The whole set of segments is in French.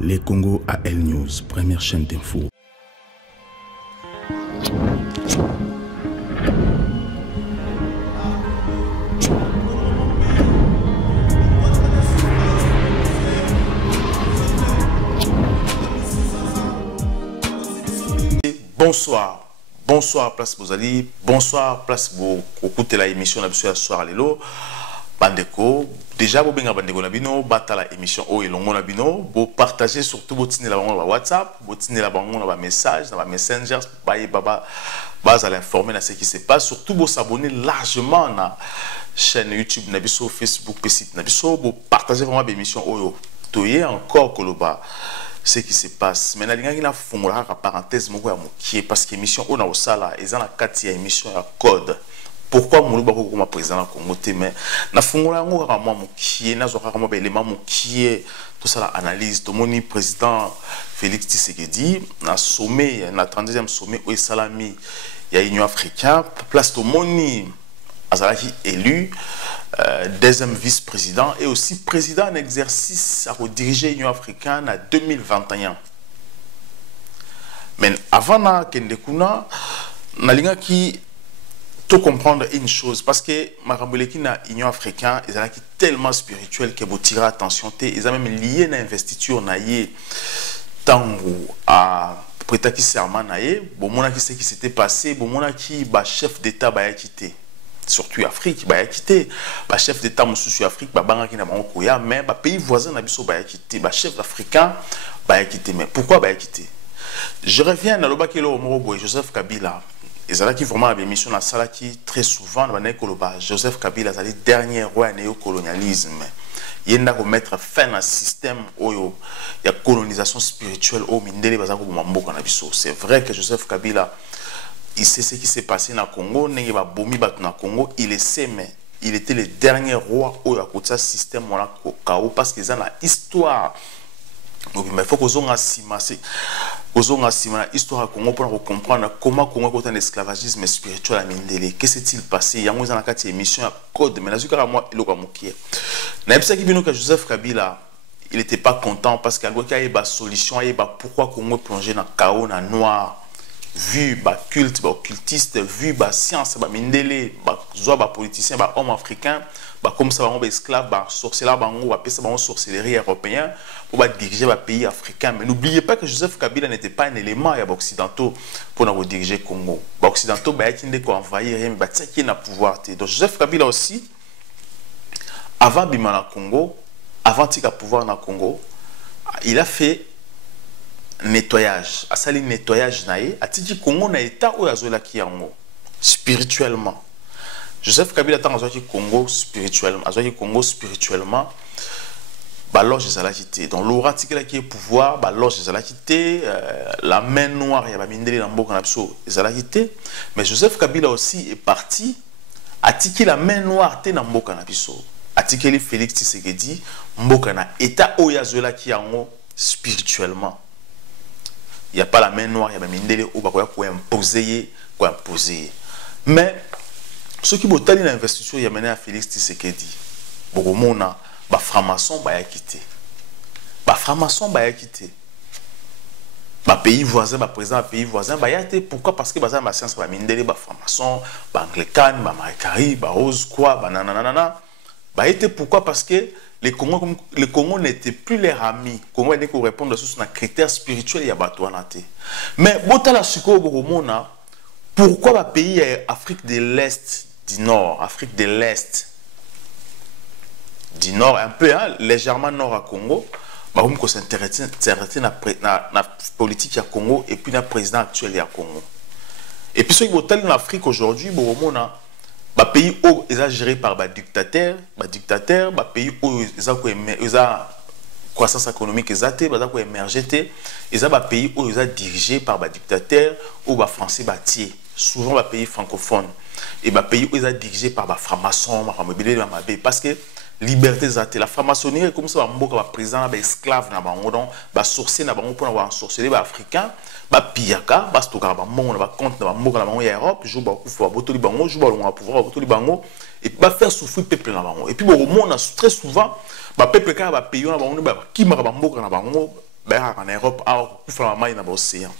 Les Congo AL News, première chaîne d'info. Bonsoir. Bonsoir, place Bozali. Bonsoir, place Bo. Écoutez la émission de soir Lelo. Bandeko. Déjà, vous benga bandeko nabino. Bata la émission O et Longo nabino. Vous partagez surtout votre la bango na WhatsApp. Votre la bango na message, na Messenger. Baye baba. Base à l'informer de ce qui se passe. Surtout, vous s'abonner largement à la chaîne YouTube Nabiso, Facebook, site Nabiso. Vous partagez vraiment l'émission O. Toye encore Koloba. Ce qui se passe. Mais il y a une parenthèse parce que l'émission on a au sala et dans la carte il y a émission à code. Pourquoi mon bako comme président Congo mais na fongola ngo vraiment mokie na zo vraiment élément mokie tout ça la analyse to moni président Félix Tshisekedi na sommet na 32e sommet au Salami il y a Union africaine place to moni azalaki élu deuxième vice-président et aussi président en exercice à diriger l'Union africaine en 2021. Mais avant na kendekuna na linga qui tout comprendre une chose parce que marambuleki na Union africaine ils sont tellement spirituel que vous tirez attention ils ont même lié na investiture na yé tango à prêter serment na yé bon mona qui ce qui s'était passé bon mona qui ba chef d'état ba quitté surtout Afrique ba quitté ba chef d'état monsieur Afrique ba banga qui na bango koya mais ba pays voisin na biso ba quitté ba chef africain ba quitté mais pourquoi ba quitté je reviens na lobakelo Morobo et Joseph Kabila ils ont qui vraiment la mission na sala qui très souvent ba koloba Joseph Kabila c'est le dernier roi néocolonialisme yenda ko mettre fin à système oyo ya colonisation spirituelle au mindele bazako mboka na biso c'est vrai que Joseph Kabila il sait ce qui s'est passé dans le Congo, il va bomber dans le Congo, il le sait, mais il était le dernier roi où il y a un système chaos parce qu'ils ont la histoire. Donc, il faut que nous ayons l'histoire du Congo pour comprendre comment le Congo est un esclavagisme spirituel à Mindele. Qu'est-ce qui s'est passé? Il y a une émission à code, mais il y a une Joseph Kabila, il n'était pas content parce qu'il y a une solution, il y a pourquoi le Congo est plongé dans le chaos, dans le noir. Vu ba culte ba occultiste vu ba science ba mindele ba zoa ba politicien ba homme africain ba comme ça ba esclave ba sorcellerie bango ba pesa ba sorcellerie européen pour ba diriger ba pays africain mais n'oubliez pas que Joseph Kabila n'était pas un élément ya ba occidentaux pour na diriger Congo ba occidentaux ba yakinde ko envahir mais ba tsaki na pouvoir donc Joseph Kabila aussi avant bimana Congo avant tika pouvoir na Congo il a fait nettoyage, à ça le nettoyage naïe, à tiki Congo na état où azola ki yango spirituellement. Joseph Kabila tant azoki Congo spirituellement, azoki Congo spirituellement. Bah loge les ala quitté. Donc l'aura tiki la qui est pouvoir, bah loge les ala quitté, la main noire ya ba mindele na mboka na biso les ala quitté. Mais Joseph Kabila aussi est parti à tiki la main noire te na mboka na biso. À tiki li Félix Tshisekedi mboka na état où azola ki yango spirituellement. Il n'y a pas la main noire, il y a mindele ou pas quoi imposer. Mais ce qui m'a dit l'investiture, il y a mené à Félix Tshisekedi. Beaucoup de monde, bah franc-maçon, bah quitté. Bah franc-maçon, bah quitté. Bah pays voisin, bah président pays voisin, bah yate. Pourquoi? Parce que bah ça, bah science, bah mindele, bah franc-maçon, bah anglican, bah maricari, bah rose quoi, bah nanana. Bah yate pourquoi? Parce que le Congo n'était plus leur ami. Le Congo était pour répondre sur un critère spirituel et à Batouanate. Mais pourquoi le pays Afrique de l'Est, du Nord, Afrique de l'Est, du Nord, un peu légèrement Nord à Congo, on s'intéresse à la politique à Congo et puis le président actuel à Congo. Et puis ce qui est en Afrique aujourd'hui, les pays où ils sont gérés par des dictateurs, les pays où ils ont croissance économique, ils ont émergé, ils ont des pays où ils sont dirigés par des dictateurs ou des Français bâtis, souvent des pays francophones, et des pays où ils sont dirigés par des francs-maçons, parce que liberté la franc-maçonnerie comme ça va président des esclaves na bango donc ba sorcier na bango pour avoir sorcier ba africain ba piyaka ba stoka ba mongo ba compte na bango na bango ya Europe jour ba kufa ba botoli bango jour ba longa pouvoir ba botoli bango et ba faire souffrir peuple na bango et puis bon monde très souvent ba peuple ka ba payer na bango ba kimaka ba mboka na bango en Europe, en océan.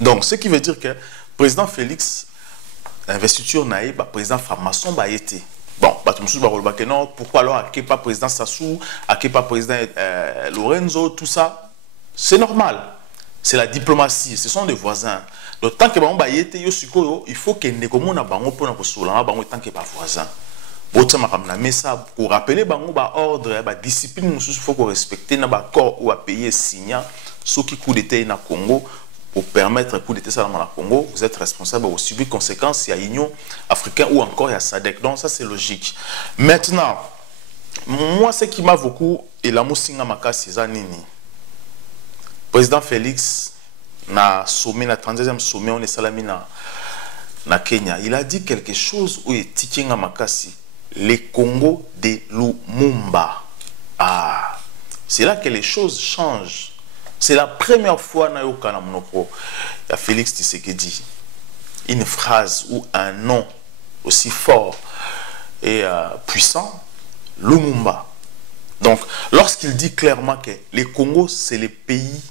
Donc, ce qui veut dire que le président Félix, l'investiture naïe, le président franc-maçon a été. Bon, non, pourquoi alors à pas président Sassou, à pas président Lorenzo, tout ça, c'est normal. C'est la diplomatie, ce sont des voisins. Donc, tant que il faut que les gens tant que voisins. Pour rappeler l'ordre, la discipline, il faut respecter le corps ou à payer signant ceux qui coup d'état dans le Congo pour permettre coup d'état dans le Congo. Vous êtes responsable de subir conséquences. Il y a l'Union africaine ou encore il y a SADC. Donc ça c'est logique. Maintenant, moi ce qui m'a beaucoup et la Moussinga Makasi Zanini. Président Félix na sommet, na 32e sommet, on est salami na Kenya. Il a dit quelque chose où est Tikinga Makasi. Les Congo de Lumumba. Ah, c'est là que les choses changent. C'est la première fois qu'il y a Félix Tshisekedi. Une phrase ou un nom aussi fort et puissant, Lumumba. Donc, lorsqu'il dit clairement que les Congo, c'est le pays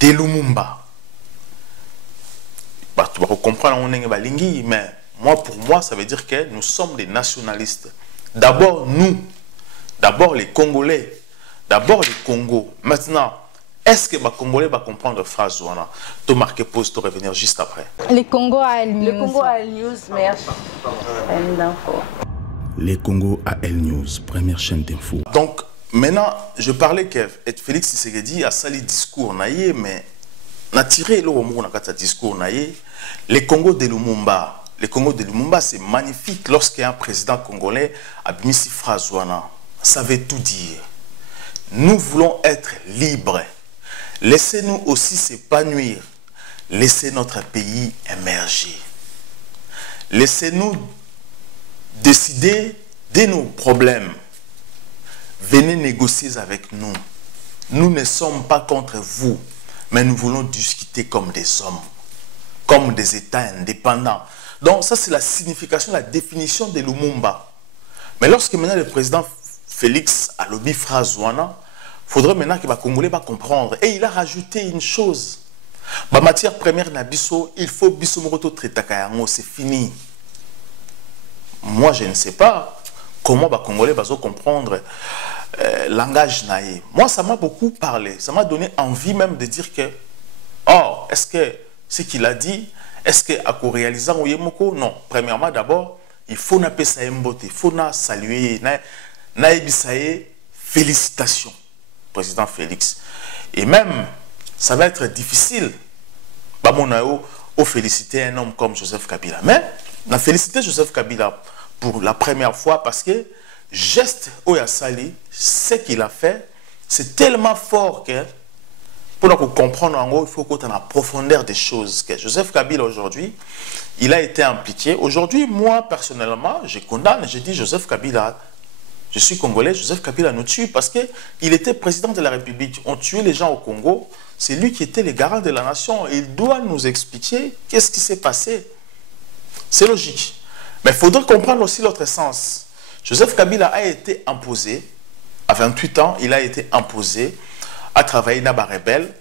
de Lumumba. Bah, tu vas comprendre, mais moi, pour moi, ça veut dire que nous sommes des nationalistes. D'abord, nous. D'abord, les Congolais. D'abord, les Congo. Maintenant, est-ce que les Congolais vont comprendre la phrase? Tu marques pause, tu revenir juste après. Les Congo à El News. Le Congo à El News, merci. Les Congo à El News, première chaîne d'info. Donc, maintenant, je parlais que Félix Tshisekedi a sali discours, mais on a tiré le mot dans le discours. Les Congo de Lumumba. Le Congo de Lumumba, c'est magnifique lorsqu'un président congolais a mis cette phrase. Ça veut tout dire. Nous voulons être libres. Laissez-nous aussi s'épanouir. Laissez notre pays émerger. Laissez-nous décider de nos problèmes. Venez négocier avec nous. Nous ne sommes pas contre vous, mais nous voulons discuter comme des hommes, comme des États indépendants. Donc ça c'est la signification, la définition de Lumumba. Mais lorsque maintenant le président Félix a lobby phrase il faudrait maintenant que les Congolais va comprendre. Et il a rajouté une chose. La matière première nabiso, il faut biso moroto traiter c'est fini. Moi je ne sais pas comment les Congolais vont comprendre langage naïe. Moi ça m'a beaucoup parlé, ça m'a donné envie même de dire que oh, est-ce que ce qu'il a dit, est-ce qu'à réaliser non, premièrement d'abord, il faut n'appeler ça un beauté, il faut saluer, félicitations, président Félix. Et même, ça va être difficile, de féliciter un homme comme Joseph Kabila. Mais, on a félicité Joseph Kabila pour la première fois parce que geste Oyasali, ce qu'il a fait, c'est tellement fort que pour comprendre, il faut qu'on ait la profondeur des choses. Que Joseph Kabila aujourd'hui, il a été impliqué. Aujourd'hui, moi, personnellement, je condamne, je dis Joseph Kabila, je suis congolais, Joseph Kabila nous tue parce qu'il était président de la République. On tuait les gens au Congo. C'est lui qui était le garant de la nation. Il doit nous expliquer qu'est-ce qui s'est passé. C'est logique. Mais il faudrait comprendre aussi l'autre sens. Joseph Kabila a été imposé, à 28 ans, il a été imposé à travailler dans les rebelles.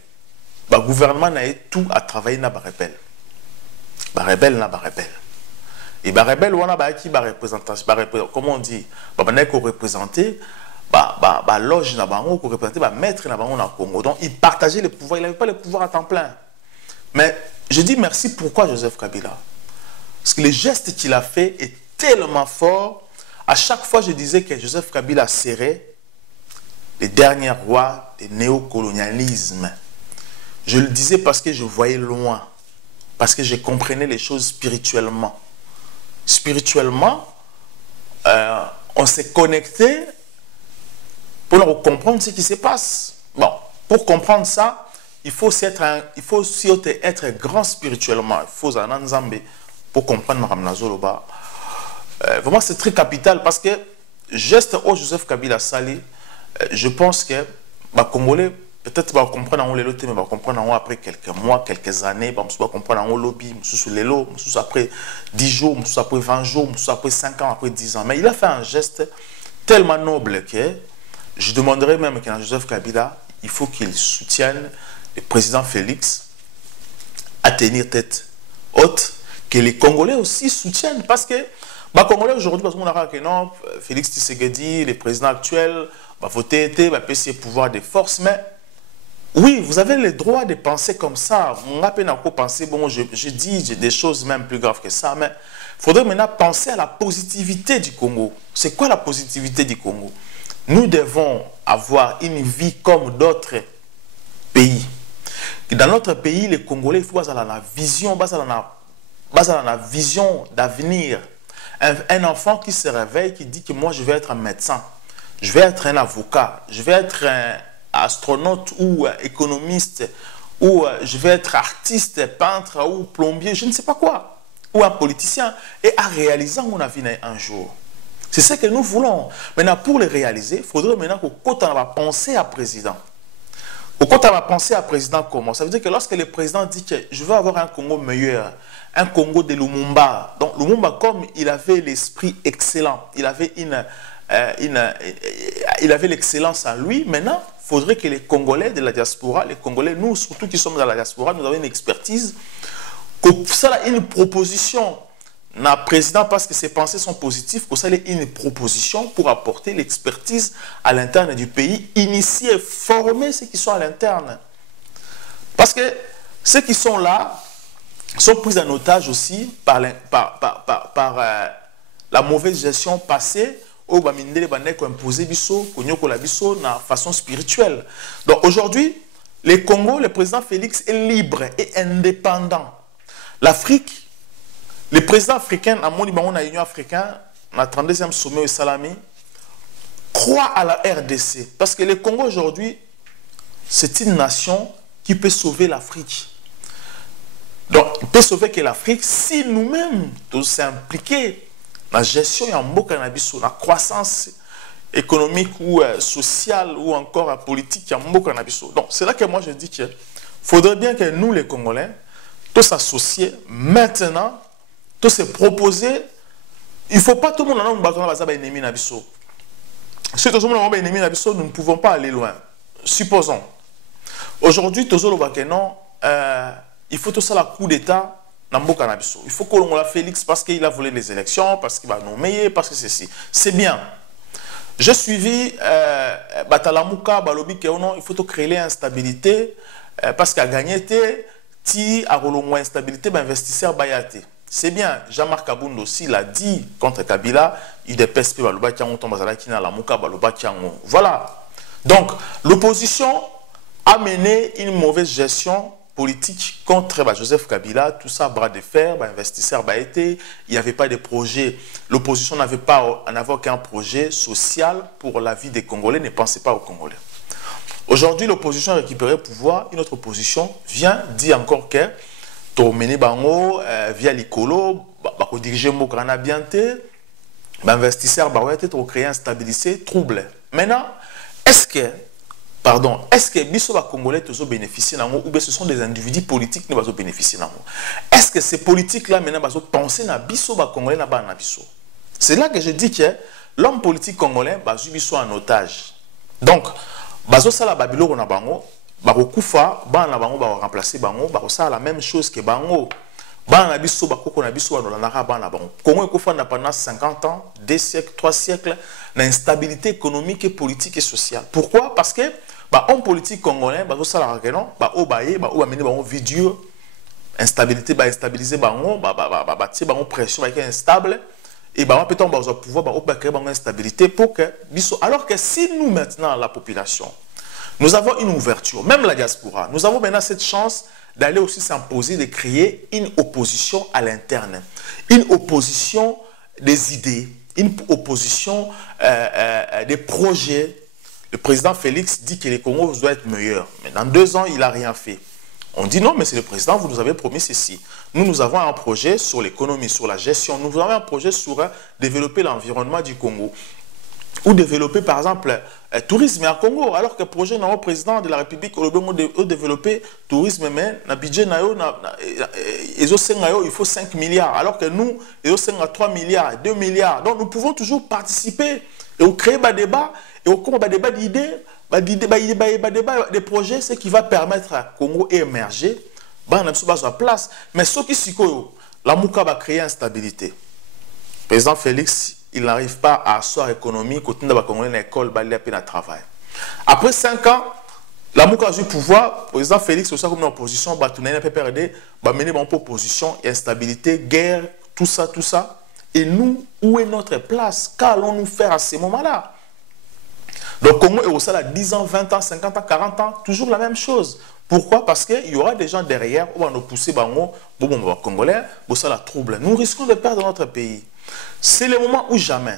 Le gouvernement a tout à travailler dans les rebelles. Les rebelles dans les rebelles. Et les rebelles, on a qui représentation, comment on dit, on a représenté, loge na bango, représenter, maître na bango na Congo. Donc il partageait le pouvoir, il n'avait pas le pouvoir à temps plein. Mais je dis merci pourquoi Joseph Kabila. Parce que le geste qu'il a fait est tellement fort. À chaque fois, je disais que Joseph Kabila serait le dernier roi du néocolonialisme. Je le disais parce que je voyais loin, parce que je comprenais les choses spirituellement. Spirituellement, on s'est connecté pour comprendre ce qui se passe. Bon, pour comprendre ça, il faut aussi être grand spirituellement. Il faut un Nzambe pour comprendre Ramnazoloba. Vraiment, c'est très capital parce que geste au Joseph Kabila Sali, je pense que les Congolais, peut-être va comprendre les lots, mais va comprendre après quelques mois, quelques années, va comprendre le lobby, les lots, après 10 jours, après 20 jours, après 5 ans, après 10 ans. Mais il a fait un geste tellement noble que je demanderais même qu'un Joseph Kabila, il faut qu'ils soutiennent le président Félix à tenir tête haute, que les Congolais aussi soutiennent. Parce que les Congolais aujourd'hui, parce qu'on a que non, Félix Tshisekedi, le président actuel, va voter, va payer ses pouvoirs de force, mais oui, vous avez le droit de penser comme ça. On a peine à penser, bon, je dis des choses même plus graves que ça, mais il faudrait maintenant penser à la positivité du Congo. C'est quoi la positivité du Congo? Nous devons avoir une vie comme d'autres pays. Dans notre pays, les Congolais, il faut avoir la vision, la vision d'avenir. Un enfant qui se réveille, qui dit que moi, je vais être un médecin, je vais être un avocat, je vais être un astronaute ou économiste, ou je vais être artiste, peintre ou plombier, je ne sais pas quoi, ou un politicien, et à réaliser mon avenir un jour. C'est ce que nous voulons. Maintenant, pour le réaliser, il faudrait maintenant qu'on va penser à président. Quand on va penser à président comment? Ça veut dire que lorsque le président dit que je veux avoir un Congo meilleur, un Congo de Lumumba, donc Lumumba, comme il avait l'esprit excellent, il avait l'excellence en lui, maintenant, il faudrait que les Congolais de la diaspora, les Congolais, nous surtout qui sommes dans la diaspora, nous avons une expertise, que ça a une proposition na président parce que ses pensées sont positives, que ça ait une proposition pour apporter l'expertise à l'interne du pays, initier, former ceux qui sont à l'interne. Parce que ceux qui sont là sont pris en otage aussi par la mauvaise gestion passée au bamindele bandeko imposé biso, konyoko la biso na façon spirituelle. Donc aujourd'hui, le Congo, le président Félix est libre et indépendant. L'Afrique, les présidents africains, à mon niveau, l'Union africaine, dans le 32e sommet au Salami, croient à la RDC. Parce que le Congo aujourd'hui, c'est une nation qui peut sauver l'Afrique. Donc, il peut sauver que l'Afrique si nous-mêmes, nous sommes impliqués dans la gestion de la croissance économique ou sociale ou encore politique. Donc, c'est là que moi je dis qu'il faudrait bien que nous, les Congolais, tous s'associer maintenant, tous se proposer. Il ne faut pas tout le monde nous ne pouvons pas aller loin. Supposons. Aujourd'hui, il faut tout ça la coup d'État. Il faut qu'on la Félix parce qu'il a volé les élections, parce qu'il va nommer, parce que ceci. C'est bien. J'ai suivi Batalamuka, Balobi, il faut créer l'instabilité parce qu'il a gagné. Si a relongé instabilité, investisseur bayate. C'est bien. Jean-Marc Kabound aussi l'a dit contre Kabila. Il dépêche Baloba Kiango Tombazala Kina Lamuka Baloba Kiango. Voilà. Donc, l'opposition a mené une mauvaise gestion politique contre Joseph Kabila. Tout ça, bras de fer, investisseur bayate. Il n'y avait pas de projet. L'opposition n'avait aucun projet social pour la vie des Congolais. Ne pensez pas aux Congolais. Aujourd'hui, l'opposition a récupéré le pouvoir. Une autre opposition vient dire encore que Tomene Bango, via l'Icolo, va diriger Mokrana Bianté, investisseur, va créer instabilité, trouble. Maintenant, est-ce que Biso Congolais tous bénéficient ou bien ce sont des individus politiques qui vont bénéficier? Est-ce que ces politiques-là maintenant vont penser à Biso Congolais na Biso? C'est là que je dis que l'homme politique congolais va Biso en otage. Donc, bazo sala babilo na bango bakokufa bana bango ba remplacer bango bakosala la même chose que bango bana biso bakoko na biso ba na bana bango Congo ekofa pendant 50 ans 2 siècles 3 siècles d'instabilité économique et politique et sociale. Pourquoi? Parce que homme politique congolais bazo sala non obaye amener bango vidéo instabilité instabiliser bango tie bango pression ba instable et peut-être on va pouvoir créer une instabilité pour que alors que si nous maintenant la population nous avons une ouverture, même la diaspora, nous avons maintenant cette chance d'aller aussi s'imposer, de créer une opposition à l'interne, une opposition des idées, une opposition des projets. Le président Félix dit que les Congo doivent être meilleurs, mais dans 2 ans il n'a rien fait. On dit non, mais c'est le président, vous nous avez promis ceci. Nous avons un projet sur l'économie, sur la gestion. Nous avons un projet sur développer l'environnement du Congo. Ou développer, par exemple, le tourisme à Congo. Alors que le projet le président de la République a développé le tourisme, mais le budget, il faut 5 milliards. Alors que nous, il faut 3 milliards, 2 milliards. Donc nous pouvons toujours participer et créer des débats et au débat d'idées des projets, ce qui va permettre à Congo d'émerger, on a sa place. Mais ce qui est la Mouka va créer instabilité. Le président Félix, il n'arrive pas à asseoir l'économie, quand on a Congolais dans l'école, il a peine à travailler. Après 5 ans, la Mouka a eu le pouvoir, le président Félix, aussi comme une opposition, il a mené en opposition, instabilité, guerre, tout ça. Et nous, où est notre place? Qu'allons-nous faire à ces moments-là? Donc, Congo est au salaire 10 ans, 20 ans, 50 ans, 40 ans, toujours la même chose. Pourquoi? Parce qu'il y aura des gens derrière où on va nous pousser, Congolais, ça la trouble. Nous risquons de perdre notre pays. C'est le moment où jamais.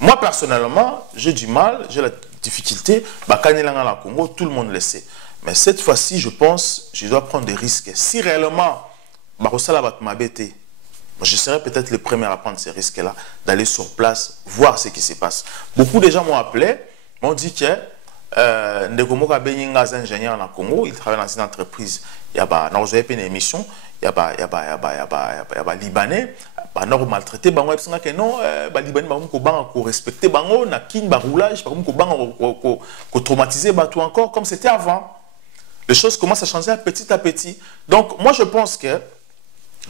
Moi, personnellement, j'ai du mal, j'ai la difficulté. Quand il y a la Congo, tout le monde le sait. Mais cette fois-ci, je pense, je dois prendre des risques. Si réellement, je serai peut-être le premier à prendre ces risques-là, d'aller sur place, voir ce qui se passe. Beaucoup de gens m'ont appelé, m'ont dit que Ndekomo Kabenyi est ingénieur en Congo, il travaille dans une entreprise. Il y a une émission, il y a Libanais, ils ont maltraité, ils ont dit que non, les Libanais ont respecté, ils ont roulage, ils ont traumatisé encore comme c'était avant. Les choses commencent à changer petit à petit. Donc, moi, je pense que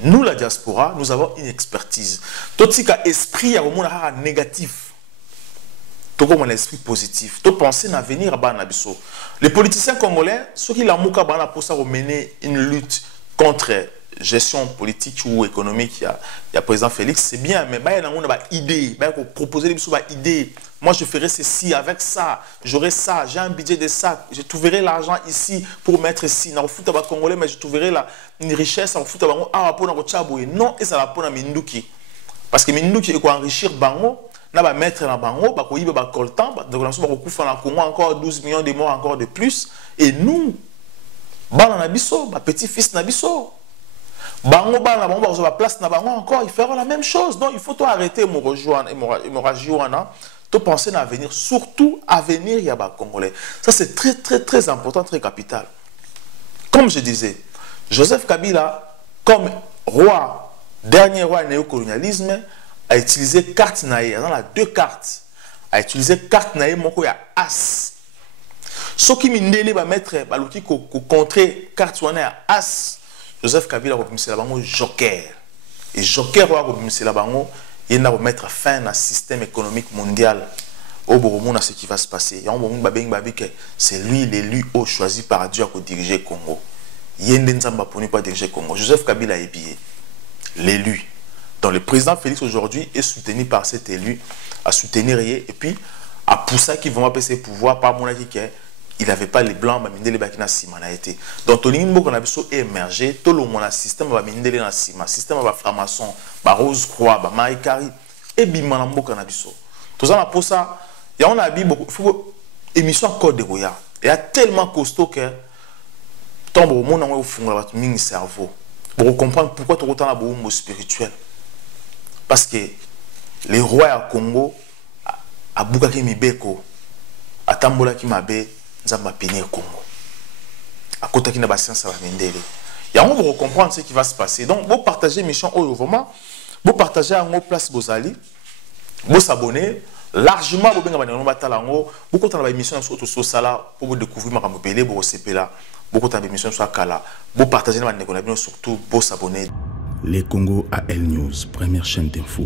nous, la diaspora, nous avons une expertise. Tout ce qui est esprit négatif. Tout comme un esprit positif. Tout penser à l'avenir. Les politiciens congolais, ceux qui l'ont pour mener une lutte contre la gestion politique ou économique, il y a président Félix, c'est bien, mais il y a une idée, proposer des idées. Moi, je ferai ceci avec ça, j'aurai ça, j'ai un budget de ça, je trouverai l'argent ici pour mettre ici. Dans le foot congolais, mais je trouverai une richesse en foot non, et ça va pour Minduki. Parce que Minduki est enrichir Bango. On va mettre dans Bango, il va coltan, donc on va Congo encore 12 millions de morts encore de plus. Et nous, petit-fils Nabiso, Bango, Bango, place na Bango encore, ils feront la même chose. Donc il faut arrêter l'hémorragie, de penser à l'avenir, surtout à venir, il y a des Congolais. Ça c'est très important, très capital. Comme je disais, Joseph Kabila, comme roi, dernier roi néocolonialisme, a utilisé carte naïe, dans la 2 cartes, a utilisé carte naïe, mon il y a as. Ce qui m'a va mettre l'outil pour contrer carte à as, Joseph Kabila a mis la joker. Et joker a mis la bango, il va mettre fin à système économique mondial. Au Boromon, ce qui va se passer. C'est lui l'élu choisi par Dieu pour diriger le Congo. Il y a un Nzamba pour diriger le Congo. Joseph Kabila est bien l'élu. Donc le président Félix aujourd'hui est soutenu par cet élu, à soutenir et puis à pousser qui vont appeler ses pouvoirs par mon avis qu'il n'avait pas les blancs, mais les bakina sima n'a été. Donc tout le monde a émergé, tout le monde a système va miner les sima, système va franc-maçon, ba Rose Croix, ba Marie Carrie et bima na mboka na biso. Tout ça pour ça, il y a on a vu beaucoup émission Code de Goya. Il y a tellement costaud que tombe au monde on fond la mini cerveau pour comprendre pourquoi tu autant la bombe spirituel. Parce que les rois à Congo, à Boukaki Mibeko, à Tambola Kimabe, Nzamba Péné Congo. À côté de la science, ça va m'aider. Et on va comprendre ce qui va se passer. Donc, vous partagez mission au vraiment, vous partagez à vos places, vos alliés, vous abonnez, largement, vous avez beaucoup de émissions sur Sala pour vous découvrir ma mobile, pour vous CPLA, beaucoup d'émissions sur Kala, vous partagez surtout, vous abonnez. Les Congo AL News, première chaîne d'info.